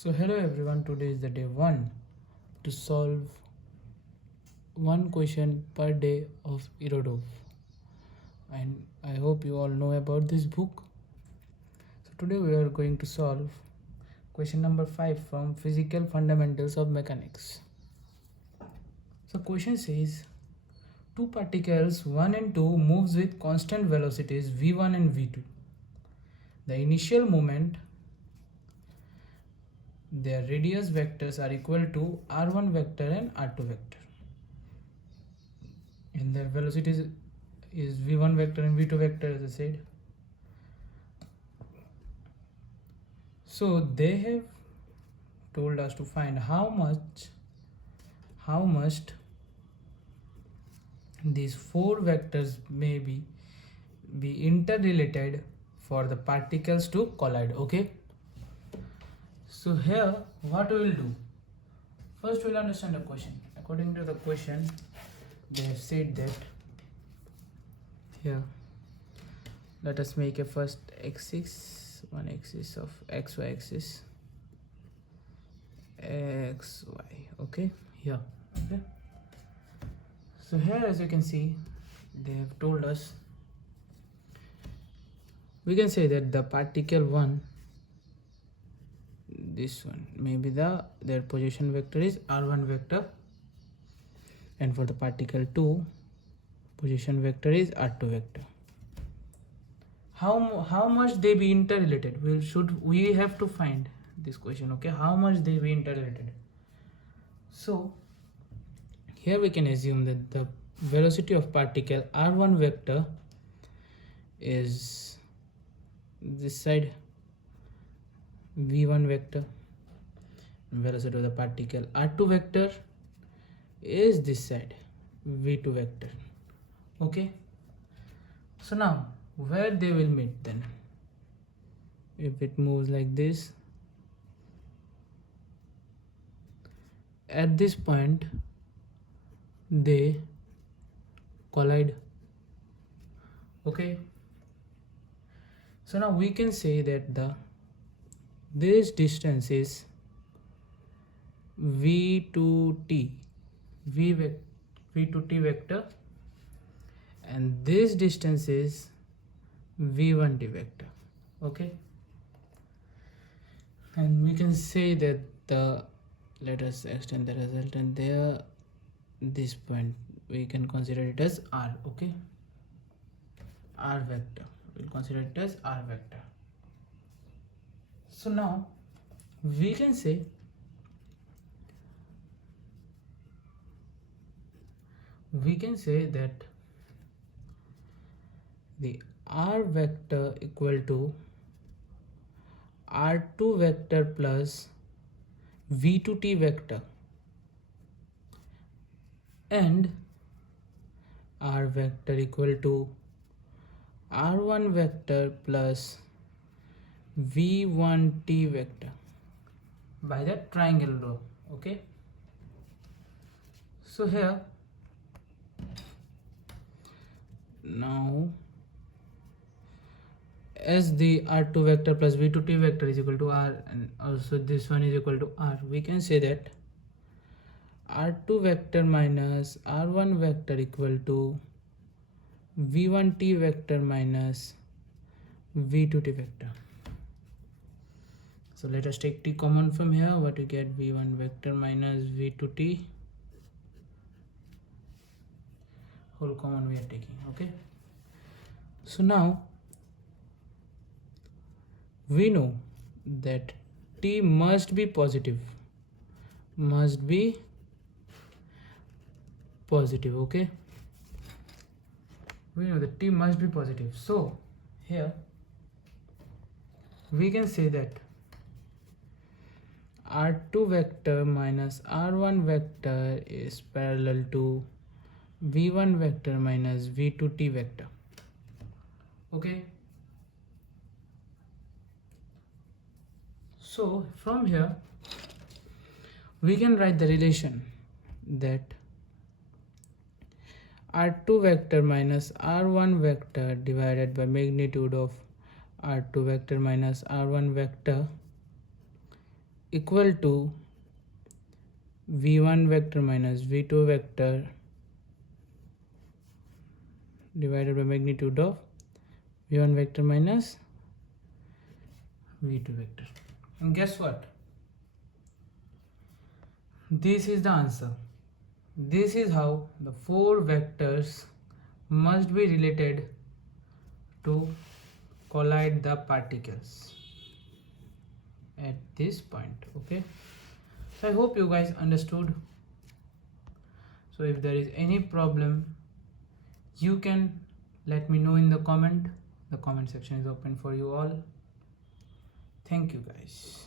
So hello everyone, today is the day 1 to solve one question per day of Irodov, and I hope you all know about this book. So today we are going to solve question number 5 from Physical Fundamentals of Mechanics. So question says two particles 1 and 2 moves with constant velocities v1 and v2. The initial moment, their radius vectors are equal to r1 vector and r2 vector, and their velocities is v1 vector and v2 vector, as I said. So they have told us to find how much these four vectors may be interrelated for the particles to collide. Okay, so here what we will do, first we will understand the question. According to the question, they have said that here, let us make a first axis, one axis of xy axis, xy. Okay, here. Okay, so here, as you can see, they have told us, we can say that the particle 1, this one, maybe their position vector is r1 vector, and for the particle 2, position vector is r2 vector. How much they be interrelated? We have to find this question. Okay, how much they be interrelated? So here we can assume that the velocity of particle r1 vector is this side, v1 vector. Velocity of the particle r2 vector is this side, v2 vector. Okay, so now where they will meet then? If it moves like this, at this point they collide. Okay, so now we can say that this distance is v2t, v2t vector, and this distance is v1t vector. Okay, and we can say that let us extend the resultant there, this point we can consider it as r. Okay, r vector, we'll consider it as r vector. So now we can say that the r vector equal to r2 vector plus v2t vector, and r vector equal to r1 vector plus v1t vector by the triangle law. Okay, so here now, as the r2 vector plus v2t vector is equal to r, and also this one is equal to r, we can say that r2 vector minus r1 vector equal to v1t vector minus v2t vector. So let us take t common from here. What we get? v1 vector minus v2t, whole common we are taking. Okay, so now we know that t must be positive. Okay, we know that t must be positive. So here we can say that r2 vector minus r1 vector is parallel to v1 vector minus v2t vector. Okay, so from here we can write the relation that r2 vector minus r1 vector divided by magnitude of r2 vector minus r1 vector equal to v1 vector minus v2 vector divided by magnitude of v1 vector minus v2 vector. And guess what? This is the answer. This is how the four vectors must be related to collide the particles at this point. Okay, so I hope you guys understood. So if there is any problem, you can let me know in the comment. The comment section is open for you all. Thank you guys.